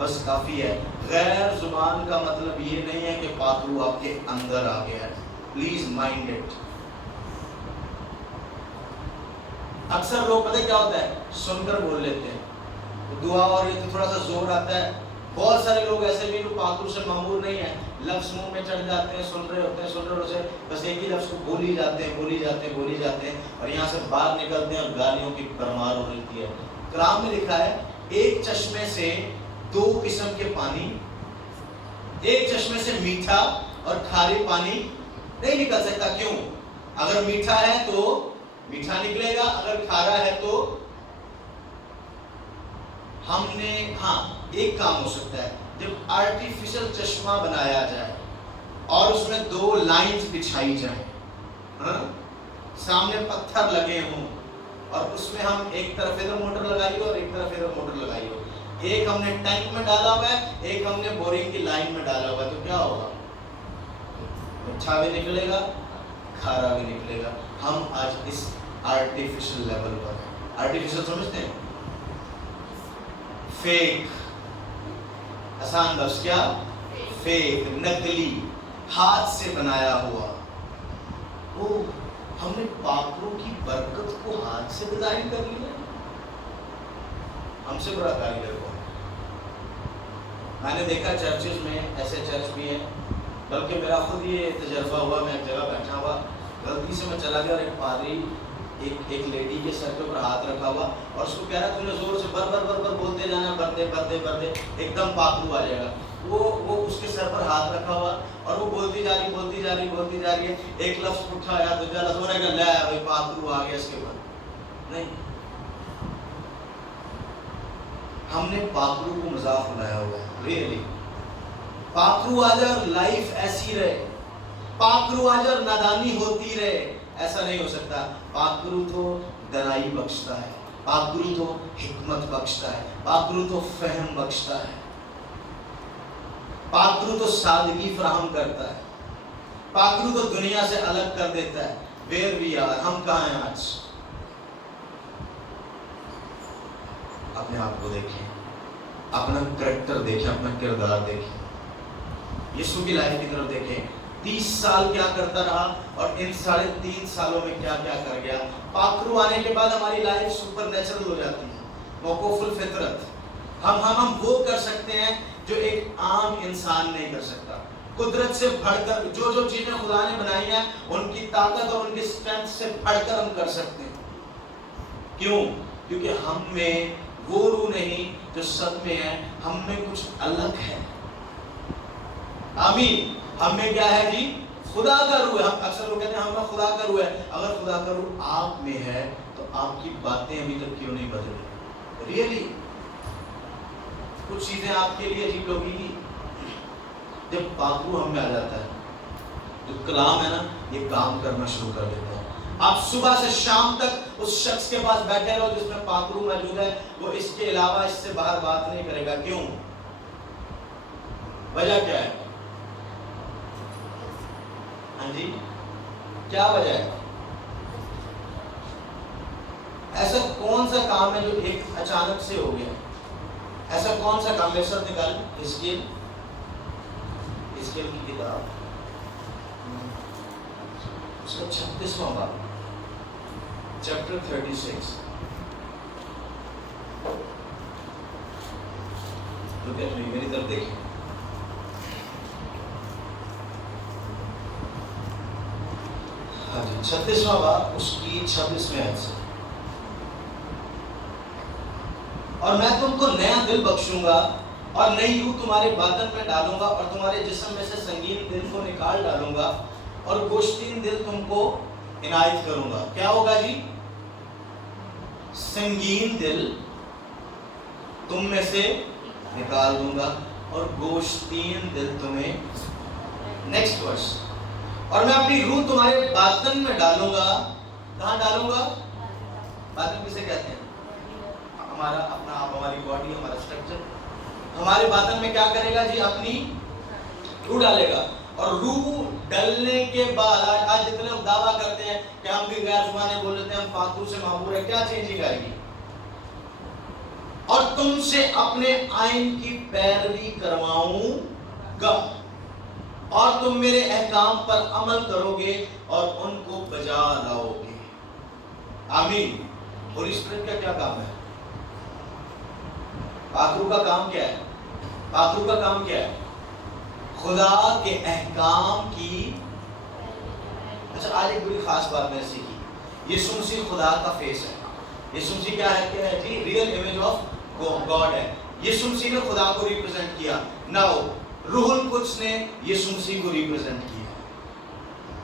بس کافی ہے. غیر زبان کا مطلب یہ نہیں ہے کہ پاک روح آپ کے اندر آ گیا ہے. Please mind it. اکثر لوگ پتہ کیا ہوتا ہے, سن کر بول لیتے ہیں دعا اور یہ تو تھوڑا سا زور آتا ہے. بہت سارے لوگ ایسے بھی جو پاک روح سے معمور نہیں ہیں, لفظ منہ میں چڑھ جاتے ہیں, سن رہے ہوتے ہیں, بس ایک ہی لفظ کو بولی جاتے ہیں اور یہاں سے باہر نکلتے ہیں اور گالیوں کی بھرمار ہو رہی ہے. کلام میں لکھا ہے ایک چشمے سے دو قسم کے پانی, ایک چشمے سے میٹھا اور کھارے پانی نہیں نکل سکتا. کیوں؟ اگر میٹھا ہے تو میٹھا نکلے گا, اگر کھارا ہے تو ہم نے ایک کام ہو سکتا ہے, جب آرٹیفیشل چشمہ بنایا جائے اور اس میں دو لائنز بچھائی جائیں, سامنے پتھر لگے ہوں اور اس میں ہم ایک طرف ادھر موٹر لگائی ہو اور ایک طرف ادھر موٹر لگائی ہو, ایک ہم نے ٹینک میں ڈالا ہوا ہے, ایک ہم نے بورنگ کی لائن میں ڈالا ہوا ہے, تو کیا ہوگا؟ میٹھا بھی نکلے گا, کھارا بھی نکلے گا. ہم آج اس آرٹیفیشل لیول پر ہیں. آرٹیفیشل سمجھتے ہیں؟ فیک, آسان لفظ کیا؟ فیک, نقلی, ہاتھ سے بنایا ہوا. وہ ہم نے پاک روح کی برکت کو ہاتھ سے ڈیزائن کر لیا. ہم سے بڑا کاریگر کون؟ میں نے دیکھا چرچز میں ایسے چرچ بھی ہیں, بلکہ میرا خود یہ تجربہ ہوا, میں ایک جگہ بیٹھا ہوا, غلطی سے میں چلا گیا اور ایک پادری ایک لیڈی کے سر کے اوپر ہاتھ رکھا ہوا اور اس کو کہہ رہا تم نے زور سے بر بولتے جانا, برتے ایک دم پاک روح آ جائے گا. وہ اس کے سر پر ہاتھ رکھا ہوا اور وہ بولتی جا رہی ہے. ایک لفظ اٹھا یا دوسرا لفظ ہونے کا, لے بھائی پاک روح آ گیا اس کے اوپر. نہیں, ہم نے پاک روح کو مذاق بنایا ہوا ہے. ریئلی پاک روح آ جائے اور لائف ایسی رہے, پاک روح آ جائے اور نادانی ہوتی رہے, ایسا نہیں ہو سکتا. پاک روح تو دانائی بخشتا ہے, پاک روح تو حکمت بخشتا ہے, پاک روح تو فہم بخشتا ہے, پاک روح تو سادگی فراہم کرتا ہے, پاک روح تو دنیا سے الگ کر دیتا ہے. ویئر وی آر, ہم کہاں ہیں آج؟ اپنے آپ کو دیکھیں, اپنا کریکٹر دیکھیں, اپنا کردار دیکھیں, یسوع کی لائف کی طرف دیکھیں. 30 سال کیا کرتا رہا اور ان 3.5 سالوں میں کیا کیا کر گیا. پاک روح آنے کے بعد ہماری لائف سپر نیچرل ہو جاتی ہے, موقوف الفطرت. ہم وہ کر سکتے ہیں جو ایک عام انسان نہیں کر سکتا. قدرت سے بڑھ کر جو چیزیں خدا نے بنائی ہیں ان کی طاقت اور ان کی اسٹرینتھ سے بڑھ کر ہم کر سکتے ہیں. کیوں؟ کیونکہ ہم میں وہ روح نہیں جو سب میں ہے, ہم میں کچھ الگ ہے. آمین. ہم میں کیا ہے جی؟ خدا کا روح ہے. ہم اکثر لوگ کہتے ہیں ہم میں خدا کا روح ہے. اگر خدا کا روح آپ میں ہے تو آپ کی باتیں ابھی تک کیوں نہیں بدلی؟ ریئلی کچھ چیزیں آپ کے لیے عجیب لوگی کی. جب پاک روح ہم میں آ جاتا ہے تو کلام ہے نا, یہ کام کرنا شروع کر دیتا ہے. آپ صبح سے شام تک اس شخص کے پاس بیٹھے رہو جس میں پاک روح موجود ہے, وہ اس کے علاوہ اس سے باہر بات نہیں کرے گا. کیوں؟ وجہ کیا ہے؟ ہاں جی, کیا وجہ ہے؟ ایسا کون سا کام ہے جو ایک اچانک سے ہو گیا؟ ایسا کون سا کام؟ سب نکال حزقیل کی کتاب اس کا 36واں باب, چیپٹر 36. میری طرف دیکھیں. ہاں جی, 36واں باب اس کی 26ویں آیت سے. اور میں تم کو نیا دل بخشوں گا اور نئی روح تمہارے باطن میں ڈالوں گا اور تمہارے جسم میں سے سنگین دل کو نکال ڈالوں گا اور گوشتین دل تم کو عنایت کروں گا. کیا ہوگا جی؟ سنگین دل تم میں سے نکال دوں گا اور گوشتین دل تمہیں. نیکسٹ ورس. اور میں اپنی روح تمہارے باطن میں ڈالوں گا. کہاں ڈالوں گا؟ باطن کسے کہتے ہیں؟ ہمارا اپنا آپ, ہماری باڈی, ہمارا اسٹرکچر. ہمارے باطن میں کیا کرے گا جی؟ اپنی روح ڈالے گا. اور روح ڈلنے کے بعد آج جتنے لوگ دعویٰ کرتے ہیں کہ ہم بھی غیر زبانیں بول لیتے ہیں, ہم پاک روح سے معمور ہیں, کیا چینجنگ آئے گی؟ اور تم سے اپنے آئین کی پیروی کرواؤں گا، اور تم میرے احکام پر عمل کرو گے اور ان کو بجا لاؤ گے۔ آمین۔ ہولی اسپرٹ کا کیا کام ہے؟ پاک روح کا کام کیا ہے؟ پاک روح کا کام کیا ہے؟ خدا کے احکام کی۔ اچھا، آج ایک بڑی خاص بات میں نے سیکھی، یسوع مسیح خدا کا فیس ہے۔ یسوع مسیح کیا ہے جی؟ ریئل امیج آف گاڈ ہے۔ یسوع مسیح نے خدا کو ریپرزینٹ کیا۔ ناؤ روح القدس نے یسوع مسیح کو ریپرزینٹ کیا۔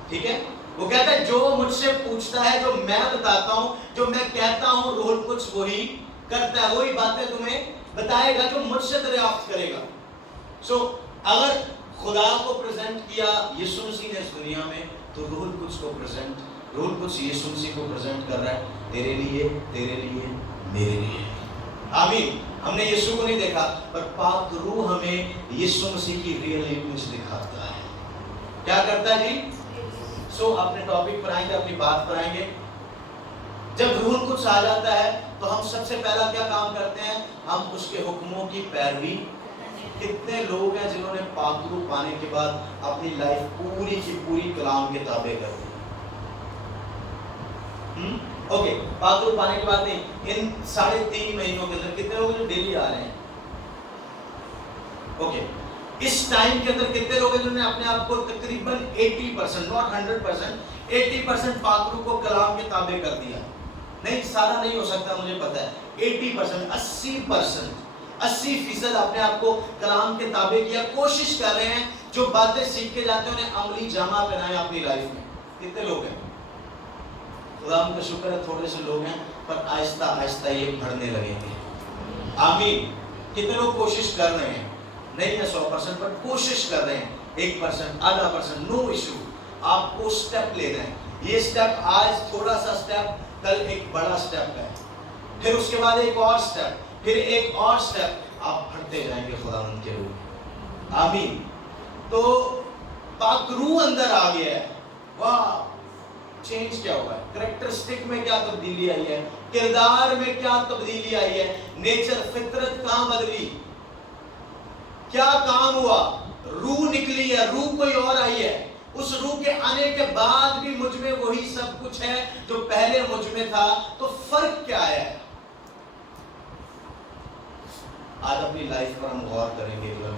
ٹھیک ہے؟ وہ کہتا ہے جو مجھ سے پوچھتا ہے، جو میں بتاتا ہوں، جو میں کہتا ہوں، روح القدس وہی کرتا ہے، وہی باتیں تمہیں بتائے گا جو مجھ سے دریافت کرے گا۔ سو اگر خدا کو پریزنٹ کیا یسوع مسیح نے اس دنیا میں، تو روح القدس کو پریزنٹ، روح القدس یسوع مسیح کو پریزنٹ کر رہا ہے تیرے لیے، تیرے لیے، میرے لیے۔ آمین۔ ہم نے یسوع کو نہیں دیکھا، پر پاک روح ہمیں یسوع مسیح کی ریئل امیج دکھاتا ہے۔ کیا کرتا ہے جی؟ سو اپنے ٹاپک پر آئیں گے، اپنی بات پر آئیں گے۔ جب روح القدس آ جاتا ہے تو ہم سب سے پہلا کیا کام کرتے ہیں؟ ہم اس کے حکموں کی پیروی۔ کتنے لوگ ہیں جنہوں نے پاک روح پانے کے بعد اپنی لائف پوری کی پوری کلام کے تابع کر دی؟ اوکے، پاک روح پانے کے بعد نہیں، ان 3.5 مہینوں کے اندر کتنے لوگ جو ڈیلی آ رہے ہیں؟ اوکے، اس ٹائم کے اندر کتنے لوگ ہیں جنہوں نے اپنے آپ کو تقریباً 80%، ناٹ 100%، 80% پاک روح کو کلام کے تابع کر دیا؟ نہیں، سارا نہیں ہو سکتا، مجھے پتا ہے، 80%، 80% اپنے آپ کو کلام کے تابع کیا، کوشش کر رہے ہیں جو باتیں سیکھ کے جاتے ہیں انہیں عملی جامہ پہنائیں اپنی لائف میں۔ کتنے لوگ ہیں؟ خدا ان کا شکر ہے تھوڑے سے لوگ ہیں، پر آہستہ آہستہ یہ بڑھنے لگیں گے۔ آمین۔ کتنے لوگ کوشش کر رہے ہیں؟ نہیں ہے 100%، پر کوشش کر رہے ہیں، 1%، آدھا %، نو ایشو۔ آپ کو سٹیپ لینا ہے، یہ سٹیپ آج تھوڑا سا سٹیپ، کل ایک بڑا سٹیپ ہے، پھر اس کے بعد ایک اور سٹیپ، پھر ایک اور سٹیپ، آپ بڑھتے جائیں گے خدا ان کے روح۔ آمین۔ تو پاک روح اندر آ گیا ہے، واہ، چینج کیا ہوا ہے؟ کریکٹرسٹک میں کیا تبدیلی آئی ہے؟ کردار میں کیا تبدیلی آئی ہے؟ نیچر، فطرت کہاں بدلی؟ کیا کام ہوا؟ روح نکلی ہے، روح کوئی اور آئی ہے۔ اس روح کے آنے کے بعد بھی مجھ میں وہی سب کچھ ہے جو پہلے مجھ میں تھا، تو فرق کیا ہے؟ آج اپنی لائف پر ہم غور کریں گے کہ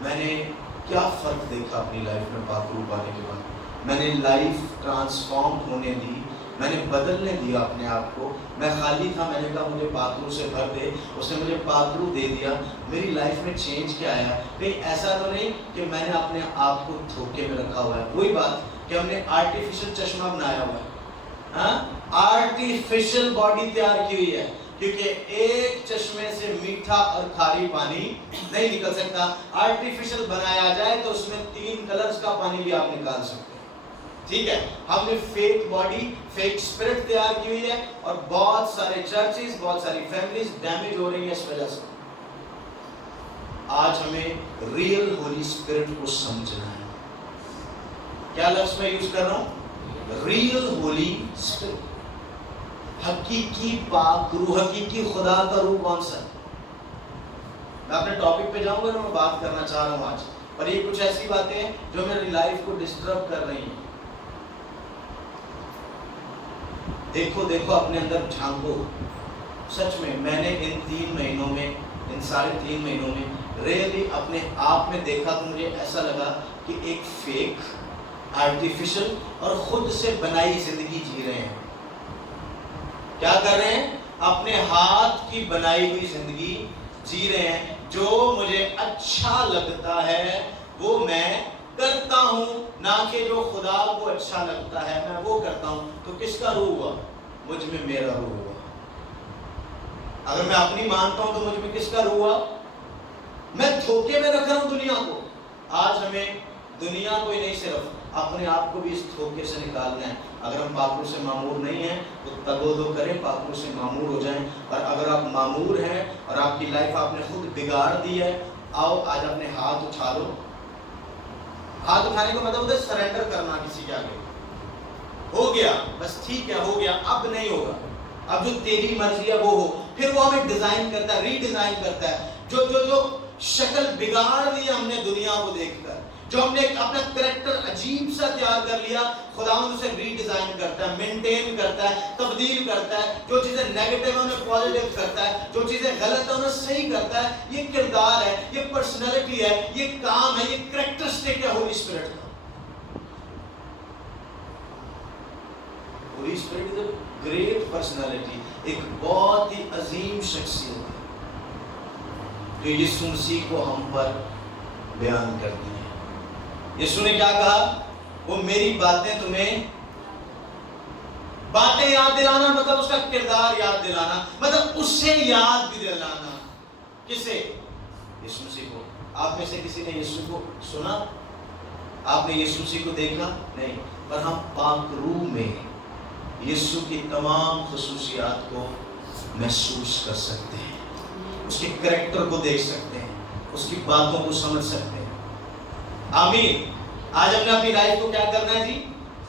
میں نے کیا فرق دیکھا اپنی لائف میں پاک روح پانے کے بعد۔ میں نے لائف ٹرانسفارم ہونے دی، میں نے بدلنے دیا اپنے آپ کو۔ میں خالی تھا، میں نے کہا مجھے پاک روح سے بھر دے، اس نے مجھے پاک روح دے دیا۔ میری لائف میں چینج کیا آیا؟ کہیں ایسا تو نہیں کہ میں نے اپنے آپ کو دھوکے میں رکھا ہوا ہے۔ وہی بات کہ ہم نے آرٹیفیشل چشمہ بنایا ہوا ہے، ہاں، آرٹیفیشل باڈی تیار کی ہوئی ہے، کیونکہ ایک چشمے سے میٹھا اور کھاری پانی نہیں نکل سکتا۔ آرٹیفیشل بنایا جائے تو اس میں 3 کلرز کا پانی بھی آپ نکال سکتے ہیں۔ ٹھیک ہے، ہم نے فیک باڈی، فیک اسپرٹ تیار کی ہوئی ہے، اور بہت سارے چرچز، بہت ساری فیملیز ڈیمیج ہو رہی ہیں اس وجہ سے۔ آج ہمیں ریئل ہولی اسپرٹ کو سمجھنا ہے۔ کیا لفظ میں یوز کر رہا ہوں؟ ریئل ہولی اسپرٹ، حقیقی پاک روح، حقیقی خدا کا روح کون سا ہے؟ میں اپنے ٹاپک پہ جاؤں گا جو میں بات کرنا چاہ رہا ہوں آج، پر یہ کچھ ایسی باتیں ہیں جو میری لائف کو ڈسٹرب کر رہی ہیں۔ دیکھو اپنے اندر جھانکو۔ سچ میں نے ان 3 مہینوں میں، ان 3.5 مہینوں میں ریئلی اپنے آپ میں دیکھا تو مجھے ایسا لگا کہ ایک فیک، آرٹیفیشل اور خود سے بنائی زندگی جی رہے ہیں۔ کیا کر رہے ہیں؟ اپنے ہاتھ کی بنائی ہوئی زندگی جی رہے ہیں۔ جو مجھے اچھا لگتا ہے وہ میں کرتا ہوں، نہ کہ جو خدا کو اچھا لگتا ہے میں وہ کرتا ہوں۔ تو کس کا روح ہوا؟ مجھ میں میرا روح ہوا۔ اگر میں اپنی مانتا ہوں تو مجھ میں کس کا روح ہوا؟ میں دھوکے میں رکھ رہا ہوں دنیا کو۔ آج ہمیں دنیا کو ہی نہیں، صرف اپنے آپ کو بھی اس دھوکے سے نکالنا ہے۔ اگر ہم پاک روح سے معمور نہیں ہیں تو تگودو کریں، پاک روح سے معمور ہو جائیں۔ اور اگر آپ معمور ہیں اور آپ کی لائف آپ نے خود بگاڑ دی ہے، آؤ آج اپنے ہاتھ اٹھا لو۔ ہاتھ اٹھانے کا مطلب ہوتا ہے سرنڈر کرنا کسی کے آگے۔ ہو گیا، بس ٹھیک ہے، ہو گیا، اب نہیں ہوگا، اب جو تیری مرضی ہے وہ ہو۔ پھر وہ ہمیں ڈیزائن کرتا ہے، ری ڈیزائن کرتا ہے. جو شکل بگاڑ لی ہم نے دنیا کو دیکھ کر، جو ہم نے اپنا کریکٹر عجیب سا تیار کر لیا، خداوند اسے ری ڈیزائن کرتا ہے، مینٹین کرتا ہے، تبدیل کرتا ہے. جو چیزیں نیگیٹو ہیں انہیں پازیٹیو کرتا ہے، جو چیزیں غلط ہیں انہیں صحیح کرتا ہے. یہ کردار ہے، یہ پرسنالٹی ہے، یہ کام ہے، یہ کریکٹرسٹک ہے ہولی اسپرٹ کا. Holy spirit is a great personality, ایک بہت ہی عظیم شخصیت ہے جو یسوع مسیح کو ہم پر بیان کرتی ہے. یسوع نے کیا کہا؟ وہ میری باتیں تمہیں، باتیں یاد دلانا مطلب اس کا کردار یاد دلانا، مطلب اس سے یاد بھی دلانا. کسے؟ یسوع مسیح کو. آپ میں سے کسی نے یسوع کو سنا؟ آپ نے یسوع مسیح کو دیکھا؟ نہیں، پر ہم پاک روح میں یسوع کی تمام خصوصیات کو محسوس کر سکتے ہیں، اس کے کریکٹر کو دیکھ سکتے ہیں، اس کی باتوں کو سمجھ سکتے ہیں. آمین. آج ہم نے اپنی لائف کو کیا کرنا ہے جی؟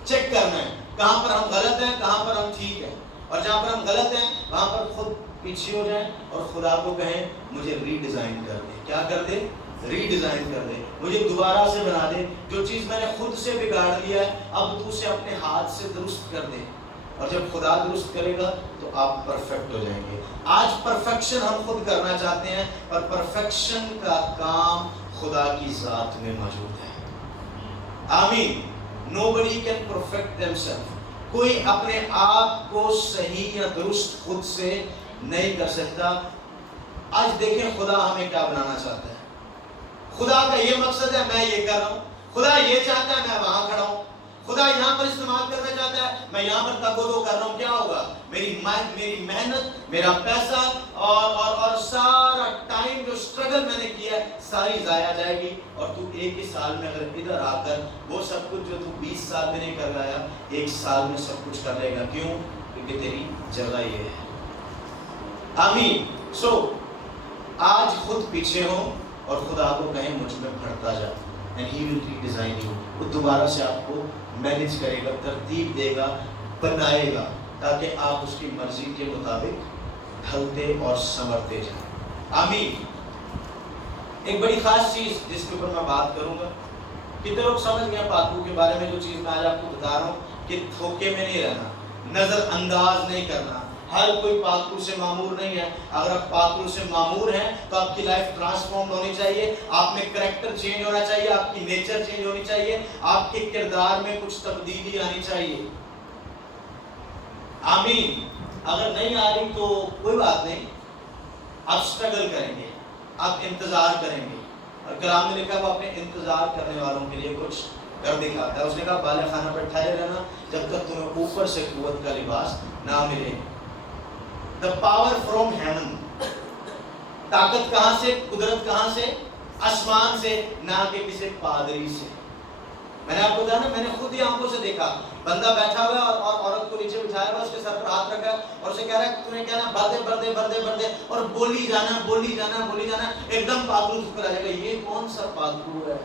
چیک کرنا ہے کہاں پر ہم غلط ہیں، کہاں پر ہم ٹھیک ہیں. اور جہاں پر ہم غلط ہیں وہاں پر خود پیچھے ہو جائیں اور خدا کو کہیں مجھے ری ڈیزائن کر دے. کیا کر دے؟ ری ڈیزائن کر دے، مجھے دوبارہ سے بنا دے. جو چیز میں نے خود سے بگاڑ لیا ہے اب تو اسے اپنے ہاتھ سے درست کر دے. اور جب خدا درست کرے گا تو آپ پرفیکٹ ہو جائیں گے. آج پرفیکشن ہم خود کرنا چاہتے ہیں، پر پرفیکشن کا کام خدا کی ذات میں موجود ہے. آمین. Nobody can perfect themselves. کوئی اپنے آپ کو صحیح یا درست خود سے نہیں کر سکتا. آج دیکھیں خدا ہمیں کیا بنانا چاہتا ہے. خدا کا یہ مقصد ہے میں یہ کر رہا ہوں، خدا یہ چاہتا ہے میں وہاں کھڑا ہوں، خدا یہاں پر استعمال کرنا چاہتا ہے میں یہاں پر تگودو کر رہا ہوں. کیا ہوگا؟ میری محنت، میرا پیسہ اور سارا ٹائم جو اسٹرگل میں نے کیا ہے ساری ضائع جائے گی. اور تو ایک ہی سال میں اگر ادھر آ کر وہ سب کچھ جو تو 20 سال میں نہیں کر لایا، ایک سال میں سب کچھ کر لے گا. کیوں؟ کیونکہ تیری جگہ یہ ہے. آمین. آج خود پیچھے ہو اور خدا کو کہیں مجھ میں بڑھتا جا. And he will redesign you. وہ دوبارہ سے آپ کو مینیج کرے گا، ترتیب دے گا، بنائے گا تاکہ آپ اس کی مرضی کے مطابق ڈھلتے اور سنورتے جائیں. آمین. ایک بڑی خاص چیز جس کے اوپر میں بات کروں گا، کتنے لوگ سمجھ گئے پاکو کے بارے میں جو چیز میں آج آپ کو بتا رہا ہوں کہ دھوکے میں نہیں رہنا، نظر انداز نہیں کرنا. ہر کوئی پاک روح سے معمور نہیں ہے. اگر آپ پاک روح سے معمور ہیں تو آپ کی لائف ٹرانسفارم ہونی چاہیے، آپ میں کریکٹر چینج ہونا چاہیے، آپ کی نیچر چینج ہونی چاہیے، آپ کے کردار میں کچھ تبدیلی آنی چاہیے. آمین. اگر نہیں آ رہی تو کوئی بات نہیں، آپ سٹرگل کریں گے، آپ انتظار کریں گے. اور کلام نے لکھا وہ اپنے انتظار کرنے والوں کے لیے کچھ کر دکھاتا ہے. اس نے کہا بالے خانہ پر ٹھہرے رہنا جب تک تمہیں اوپر سے قوت کا لباس نہ ملے. The power from heaven. طاقت کہاں سے؟ قدرت کہاں سے؟ آسمان سے، نہ کہ کسی پادری سے. میں نے آپ کو بتایا نا، میں نے خود ہی آنکھوں سے دیکھا بندہ بیٹھا ہوا ہے اور عورت کو نیچے بٹھایا ہوا، اس کے سر پر ہاتھ رکھا ہے اور اسے کہہ رہا ہے تو نے کہنا بردے اور بولی جانا. ایک دم پاگلو ٹھکر آ جائے گا. یہ کون سا پاگلو ہے؟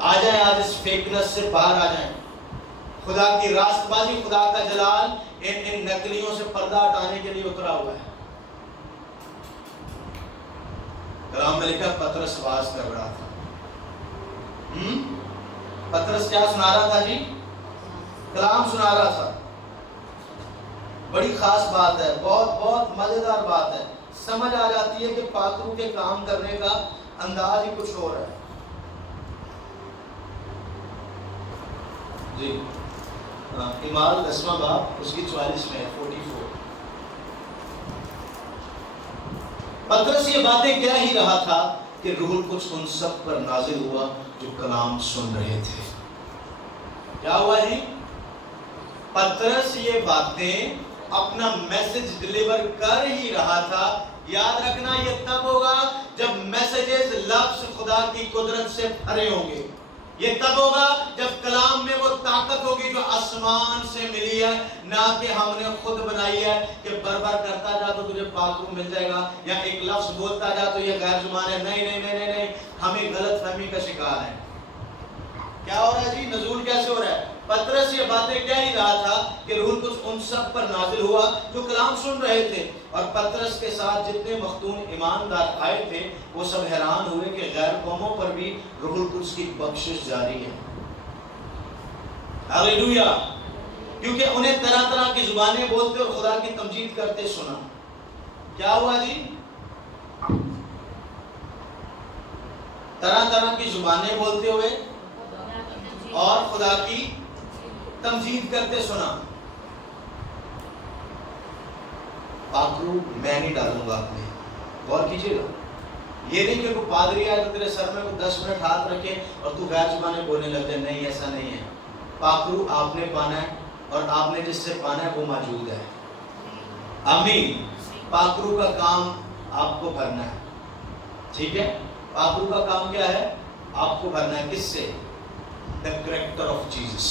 آ جائیں آج اس فیکنس سے باہر آ جائیں. خدا کی راست بازی، خدا کا جلال ان نقلیوں سے پردہ ہٹانے کے لیے اترا ہوا ہے. کلام میں لکھا پترس واز کر رہا تھا. پترس کیا سنا رہا تھا جی؟ کلام سنا رہا تھا. بڑی خاص بات ہے، بہت بہت مزیدار بات ہے. سمجھ آ جاتی ہے کہ پاک روح کے کام کرنے کا انداز ہی کچھ اور ہے. جی اعمال 10واں باب اس کی 44 میں 44. پترس یہ باتیں کہہ ہی رہا تھا کہ روح القدس ان سب پر نازل ہوا جو کلام سن رہے تھے. کیا ہوا جی؟ پترس یہ باتیں اپنا میسج ڈلیور کر ہی رہا تھا. یاد رکھنا یہ تب ہوگا جب میسیجز لفظ خدا کی قدرت سے بھرے ہوں گے. یہ تب ہوگا جب کلام میں وہ طاقت ہوگی جو آسمان سے ملی ہے، نہ کہ ہم نے خود بنائی ہے کہ بربر کرتا جا تو تجھے پاک روح مل جائے گا، یا ایک لفظ بولتا جا تو یہ غیر زبان ہے. نہیں، ہمیں غلط فہمی کا شکار ہے. کیا ہو رہا ہے جی؟ نزول کیسے ہو رہا ہے؟ پترس یہ باتیں کہہ ہی رہا تھا کہ روح القدس ان سب پر نازل ہوا جو کلام سن رہے تھے، اور پترس کے ساتھ جتنے مختون ایماندار آئے تھے وہ سب حیران ہوئے کہ غیر قوموں پر بھی روح القدس کی بخشش جاری ہے۔ ہاللیلویا! کیونکہ انہیں طرح طرح کی زبانیں بولتے اور خدا کی تمجید کرتے سنا۔ کیا ہوا جی؟ طرح طرح کی زبانیں بولتے ہوئے اور خدا کی تمجید کرتے سنا۔ پاکرو میں نہیں ڈالوں گا آپ میں، غور کیجئے گا۔ یہ نہیں کہ کوئی پادری آئے تو تیرے سر میں کوئی 10 منٹ ہاتھ رکھے اور تو غیر زبانیں بولنے لگ جائے، نہیں، ایسا نہیں ہے۔ پاکرو آپ نے پانا ہے اور آپ نے جس سے پانا ہے وہ موجود ہے۔ آمین۔ پاکرو کا کام آپ کو بھرنا ہے، ٹھیک ہے؟ پاکرو کا کام کیا ہے؟ آپ کو بھرنا ہے۔ کس سے؟ the character of Jesus۔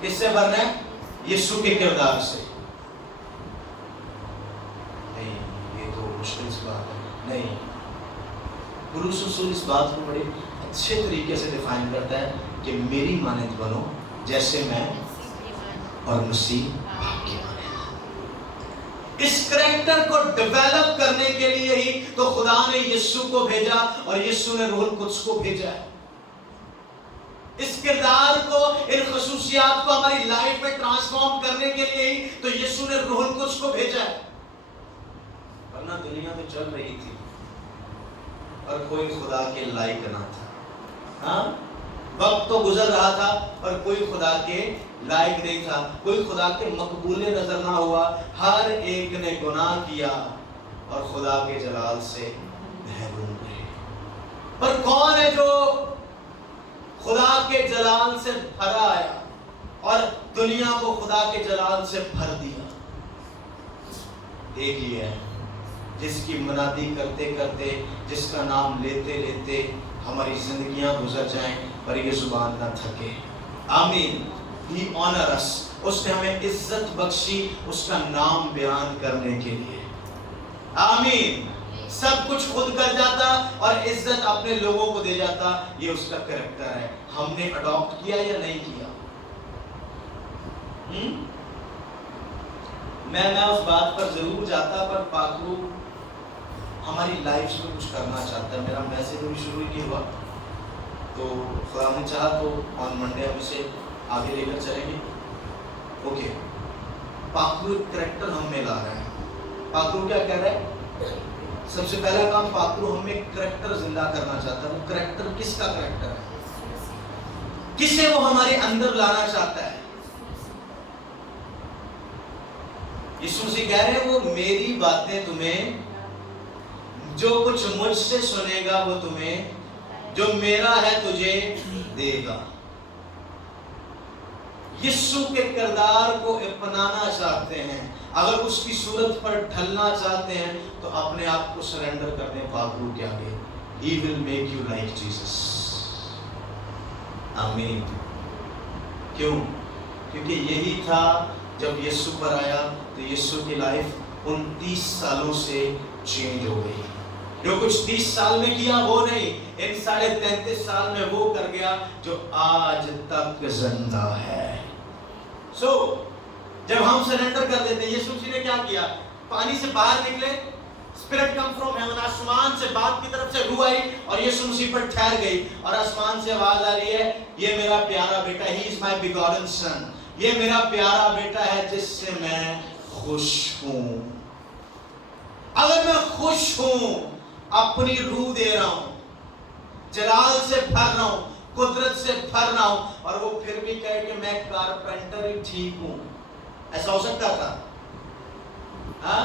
کس سے بھرنا ہے؟ یسوع کے کردار سے۔ نہیں، یہ تو مشکل سی بات ہے۔ نہیں، پولس رسول اس بات کو بڑے اچھے طریقے سے ڈیفائن کرتا ہے کہ میری مانند بنو جیسے میں اور مسیح آپ کی مانند۔ اس کریکٹر کو ڈیولپ کرنے کے لیے ہی تو خدا نے یسوع کو بھیجا اور یسوع نے روح القدس کو بھیجا ہے۔ اس کردار کو، ان خصوصیات کو ہماری لائف میں ٹرانسفارم کرنے کے لیے ہی تو یسوع نے روح القدس کو بھیجا ہے۔ ورنہ دنیا تو چل رہی تھی اور کوئی خدا کے لائق نہ تھا۔ ہاں، وقت تو گزر رہا تھا اور کوئی خدا کے لائق نہیں تھا، کوئی خدا کے مقبول نظر نہ ہوا۔ ہر ایک نے گناہ کیا اور خدا کے جلال سے محروم رہے۔ پر کون ہے جو خدا کے جلال سے بھرا آیا اور دنیا کو خدا کے جلال سے بھر دیا؟ ایک ہی ہے جس کی منادی کرتے کرتے، جس کا نام لیتے لیتے ہماری زندگیاں گزر جائیں پر یہ زبان نہ تھکے۔ آمین۔ He honor us۔ اس نے ہمیں عزت بخشی اس کا نام بیان کرنے کے لیے۔ آمین۔ سب کچھ خود کر جاتا اور عزت اپنے لوگوں کو دے جاتا، یہ اس کا کریکٹر ہے۔ ہم نے اڈاپٹ کیا یا نہیں کیا؟ میں اس بات پر ضرور جاتا، پر پاکرو ہماری لائف میں کچھ کرنا چاہتا ہے۔ میرا میسج بھی شروع ہی ہوا تو خدا نے چاہا تو آن منڈے ہم اسے آگے لے کر چلیں گے۔ اوکے، پاکرو ایک کریکٹر ہم میں لا رہا ہے۔ پاکرو کیا کہہ رہا ہے؟ سب سے پہلا کام پاکرو ہم میں کریکٹر زندہ کرنا چاہتا ہے۔ وہ کریکٹر کس کا کریکٹر ہے؟ کسے وہ ہمارے اندر لانا چاہتا ہے؟ یسوع مسیح کہہ رہے ہیں وہ میری باتیں تمہیں، جو کچھ مجھ سے سنے گا وہ تمہیں، جو میرا ہے تجھے دے گا۔ یسوع کے کردار کو اپنانا چاہتے ہیں، اگر اس کی صورت پر ڈھلنا چاہتے ہیں تو اپنے آپ کو سرنڈر کر دیں پاکرو کے آگے۔ He will make you like Jesus۔ آمین۔ کیوں؟ کیونکہ یہی تھا جب یسوع پر آیا تو یسوع کی لائف 29 سالوں سے چینج ہو گئی۔ جو کچھ 30 سال میں کیا وہ نہیں، ان 33.5 سال میں وہ کر گیا جو آج تک زندہ ہے۔ جب ہم سرنڈر کر دیتے ہیں، یسوع مسیح نے کیا کیا؟ پانی سے باہر نکلے، اسپرٹ کم فرام ہیون، آسمان سے باپ کی طرف سے روح آئی اور یسوع مسیح پر ٹھہر گئی، اور آسمان سے آواز آ رہی ہے، یہ میرا پیارا بیٹا، ہی از مائی بیگوٹن سن، یہ میرا پیارا بیٹا ہے جس سے میں خوش ہوں۔ اگر میں خوش ہوں، اپنی روح دے رہا ہوں، جلال سے بھر رہا ہوں، قدرت سے بھر رہا ہوں، اور وہ پھر بھی کہے کہ میں کارپینٹر ہی ٹھیک ہوں، ایسا ہو سکتا تھا؟ ہاں؟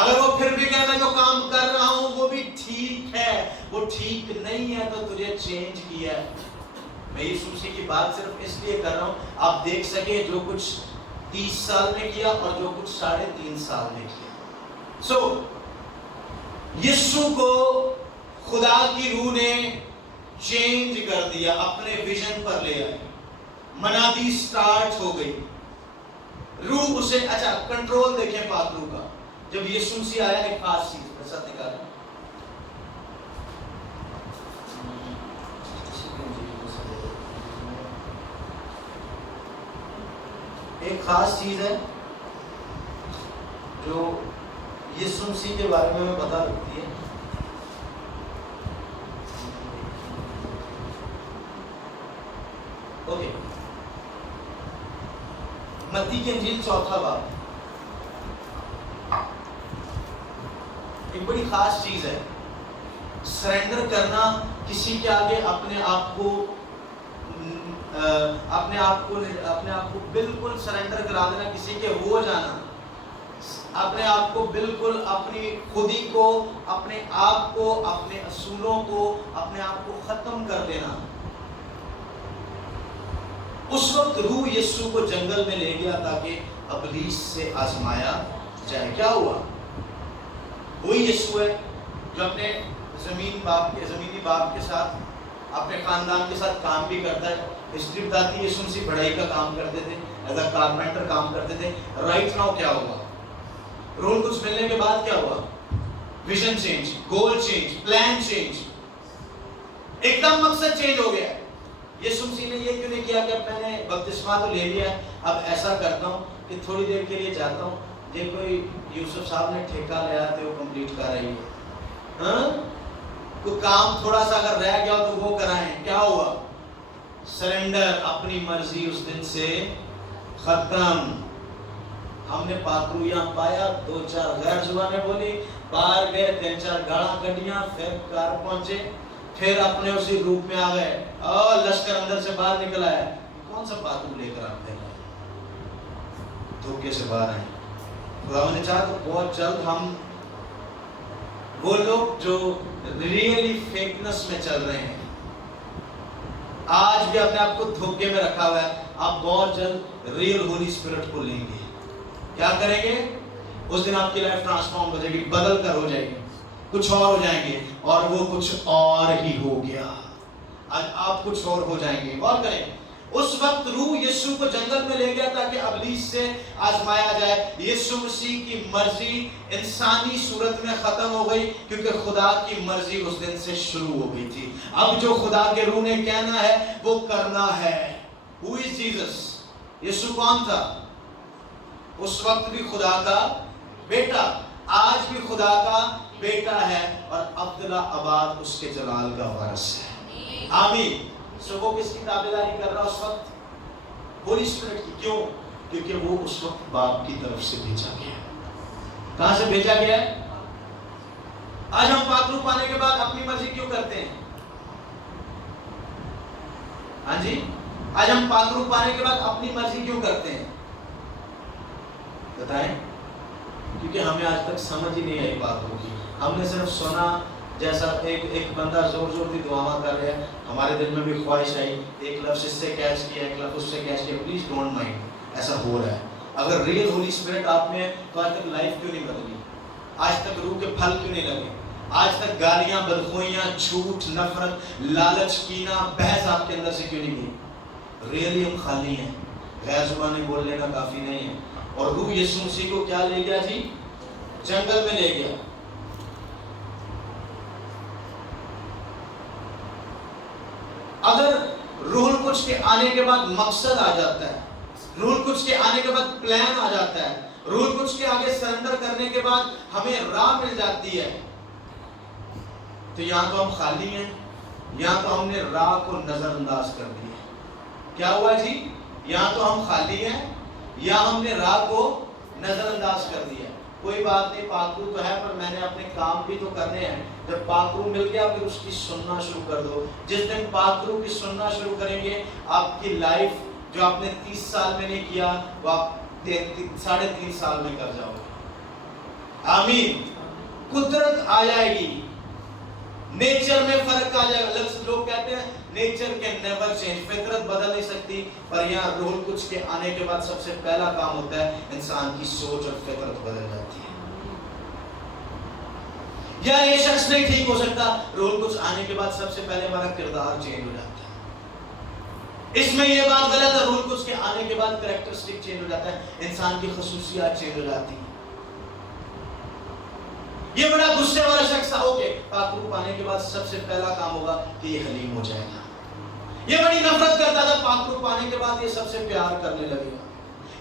اگر وہ پھر بھی کہے میں جو کام کر رہا ہوں وہ بھی ٹھیک ہے، وہ ٹھیک نہیں ہے تو تجھے چینج کیا ہے۔ میں یسوع مسیح کی بات صرف اس لیے کر رہا ہوں آپ دیکھ سکیں جو کچھ 30 سال میں کیا اور جو کچھ 3.5 سال میں کیا۔ یسوع کو خدا کی روح نے چینج کر دیا، اپنے ویژن پر لے آئے، منادی سٹارٹ ہو گئی، روح اسے، اچھا کنٹرول دیکھیں پاکرو کا۔ جب یسوع مسیح آیا ایک خاص چیز ایسا دکھا رہا خاص چیز ہے جو یسوع مسیح کے بارے میں ہمیں پتہ لگتی ہے. اوکے، متی کی انجیل 4 باب ایک بڑی خاص چیز ہے. سرنڈر کرنا، کسی کے آگے اپنے آپ کو بالکل سرنڈر کرا دینا، کسی کے ہو جانا، اپنے آپ کو بالکل، اپنی خودی کو، اپنے آپ کو، اپنے اصولوں کو، اپنے آپ کو ختم کر دینا. اس وقت روح یسوع کو جنگل میں لے گیا تاکہ ابلیس سے آزمایا جائے. کیا ہوا؟ وہی یسوع ہے جو اپنے زمینی باپ کے ساتھ، اپنے خاندان کے ساتھ کام بھی کرتا ہے. ہسٹری بتاتی ہے یسوع مسیح بڑھائی کا کام کرتے تھے، ایز اے کارپینٹر کام کرتے تھے. رائٹ ناؤ کیا ہوا؟ روح القدس ملنے کے بعد کیا ہوا؟ Vision change, goal change, plan change, ایک دم مقصد چینج ہو گیا. یسوع مسیح نے یہ کیوں نہیں کیا کہ اب میں نے بپتسمہ تو لے لیا، اب ایسا کرتا ہوں کہ تھوڑی دیر کے لیے جاتا ہوں، یہ کوئی یوسف صاحب نے ٹھیکہ لیا تو وہ کمپلیٹ کر رہی ہے، کوئی کام تھوڑا سا اگر رہ گیا تو وہ کرائیں. کیا ہوا؟ سرنڈر، اپنی مرضی اس دن سے ختم. ہم نے پاکرو یہاں پایا، 2-4 غیر زبانیں بولی، باہر گئے، 3-4 گاڑاں کڈیاں، پھر کار پہنچے، پھر اپنے اسی روپ میں آ گئے اور لشکر اندر سے باہر نکل آیا. کون سا پاکرو لے کر آتے ہیں؟ دھوکے سے باہر آئے. خدا نے چاہا تو بہت جلد ہم وہ لوگ جو ریئلی فیکنس میں چل رہے ہیں، آج بھی اپنے آپ کو دھوکے میں رکھا ہوا ہے، آپ بہت جلد ریئل ہولی اسپرٹ کو لیں گے. کیا کریں گے؟ اس دن آپ کی لائف ٹرانسفارم ہو جائے گی، بدل کر ہو جائے گی، کچھ اور ہو جائیں گے، اور وہ کچھ اور ہی ہو گیا. آج آپ کچھ اور ہو جائیں گے. اور کریں، اس وقت روح یسوع کو جنگل میں لے گیا تاکہ ابلیس سے آزمایا جائے. یسوع مسیح کی مرضی انسانی صورت میں ختم ہو گئی کیونکہ خدا کی مرضی اس دن سے شروع ہو گئی تھی. اب جو خدا کے روح نے کہنا ہے وہ کرنا ہے. Who is Jesus؟ یسوع کون تھا؟ اس وقت بھی خدا کا بیٹا، آج بھی خدا کا بیٹا ہے، اور عبداللہ آباد اس کے جلال کا وارث ہے. آمین. سو وہ کس کی تابعداری کر رہا اس وقت؟ ہولی اسپرٹ کی. کیوں؟ کیونکہ وہ اس وقت باپ کی طرف سے بھیجا گیا. کہاں سے بھیجا گیا ہے؟ آج ہم پاک روح پانے کے بعد اپنی مرضی کیوں کرتے ہیں؟ ہاں جی، آج ہم پاک روح پانے کے بعد اپنی مرضی کیوں کرتے ہیں؟ بتائیں. کیونکہ ہمیں آج تک سمجھ ہی نہیں آئی پاک روح کی. ہم نے صرف سنا، جیسا ایک بندہ زور زور کی دعا کر رہا ہے، ہمارے دل میں بھی خواہش آئی، ایک لفظ اس سے کیچ کیا، ایک لفظ اس سے کیچ کیا. پلیز ڈونٹ مائنڈ، ایسا ہو رہا ہے. اگر ریئل ہولی اسپرٹ آپ میں ہے تو آج تک لائف کیوں نہیں بدلی؟ آج تک روح کے پھل کیوں نہیں لگے؟ آج تک گالیاں، بدخوئیاں، جھوٹ، نفرت، لالچ، کینہ، بحث آپ کے اندر سے کیوں نہیں گئی؟ ریئلی ہم خالی ہیں، غیر زبانیں بول لینا کافی نہیں ہے. اور روح یسوع مسیح کو کیا لے گیا جی؟ جنگل میں لے گیا. اگر روح القدس کے آنے کے بعد مقصد آ جاتا ہے، روح القدس کے آنے کے بعد پلان آ جاتا ہے، روح القدس کے آگے سرنڈر کرنے کے بعد ہمیں راہ مل جاتی ہے، تو یہاں تو ہم خالی ہیں، یہاں تو ہم نے راہ کو نظر انداز کر دیا. کیا ہوا جی؟ یہاں تو ہم خالی ہیں، یہاں ہم نے راہ کو نظر انداز کر دیا. کوئی بات نہیں، پاک روح تو ہے، پر میں نے اپنے کام بھی تو کرنے ہیں. جب پاک روح مل گیا پھر اس کی سننا شروع کر دو. جس دن پاک روح کی سننا شروع کریں گے، آپ کی لائف جو آپ نے 30 سال میں نہیں کیا وہ آپ 3.5 سال میں کر جاؤ گے. آمین. قدرت آ جائے گی، نیچر میں فرق آ جائے گا. لوگ کہتے ہیں نیچر کین نیور چینج، فطرت بدل نہیں سکتی، پر یہاں روح القدس کے آنے کے بعد سب سے پہلا کام ہوتا ہے انسان کی سوچ اور فطرت بدل جاتی ہے. یا یہ شخص نہیں ٹھیک ہو سکتا، روح القدس آنے کے بعد سب سے پہلے ہمارا کردار چینج ہو جاتا ہے. اس میں یہ بات غلط ہے، روح القدس کے آنے کے بعد کریکٹرسٹک چینج ہو جاتا ہے، انسان کی خصوصیات چینج ہو جاتی ہیں. یہ بڑا غصے والا شخص اوکے، پاک روح پانے کے بعد سب سے پہلا کام ہوگا کہ یہ حلیم ہو جائے گا. یہ بڑی نفرت کرتا تھا، پاک روح پانے کے بعد یہ سب سے پیار کرنے لگے گا.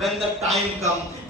When the time come,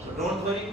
So don't worry,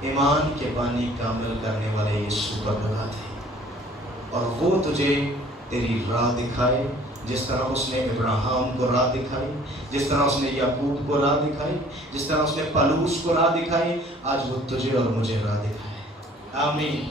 ایمان کے پانی کا عمل کرنے والے یسوع پر لگا دے، اور وہ تجھے تیری راہ دکھائے، جس طرح اس نے ابراہیم کو راہ دکھائی، جس طرح اس نے یعقوب کو راہ دکھائی، جس طرح اس نے پالوس کو راہ دکھائی، آج وہ تجھے اور مجھے راہ دکھائے۔ آمین۔